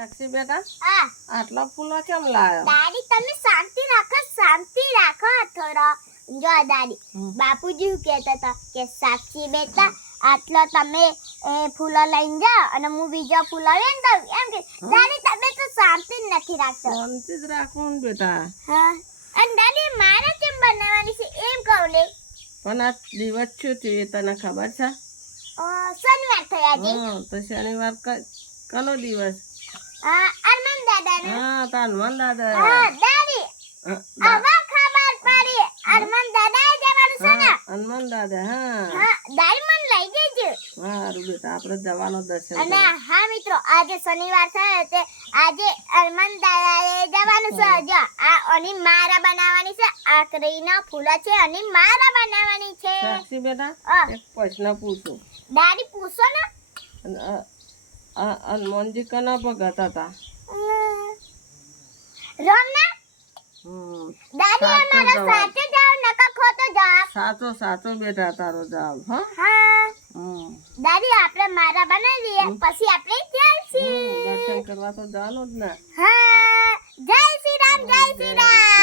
સાક્ષી બેટા આ આટલા ફૂલો કેમ લાયો? દાદી તમે શાંતિ રાખો થોડો. જો દાદી બાપુજી શું કહેતા હતા કે સાક્ષી બેટા આટલો તમે ફૂલો લઈને જાઓ અને હું બીજો ફૂલો લઈને દઉં એમ કે. દાદી તમે તો શાંતિ જ નથી રાખતો. શાંતિ જ રાખવું ને બેટા. હા અને દાદી મારે કેમ બનાવવાની છે એમ કહું લે. પણ આ દિવસ શું થયું એ તને ખબર છે? શનિવાર થયો આજે. હા તો શનિવાર કનો દિવસ? અરમાન દાદાનો. હા તાર હનુમાન દાદા. હા દાદી હવે ખબર પડી. અરમાન દાદા જવાનું છે ને. હનુમાન દાદા. હા હા દાદી મને લઈ જજો. સારું બેટા આપણે જવાનો દર્શન અને કરવા. હા મિત્રો આજે શનિવાર છે તે આજે અરમાન દાદાએ જવાનું છે. જો આ ઓની મારા બનાવવાની છે. આકરીના ફૂલો છે અને મારા બનાવવાની છે. સાક્ષી બેટા એક પ્રશ્ન પૂછું. દાદી પૂછો ને. હનુમાનજી કના ભગત હતા? રોમના દાદી અમારા સાથે જાઓ નકા ખોટો જવાબ. સાચો બેટા તારો જવાબ. હા હા દાદી આપણે મારા બનાવી દઈએ પછી આપણે ચાલશું. દર્શન કરવા તો જવાનું જ ને. હા જય શ્રી રામ જય શ્રી રામ.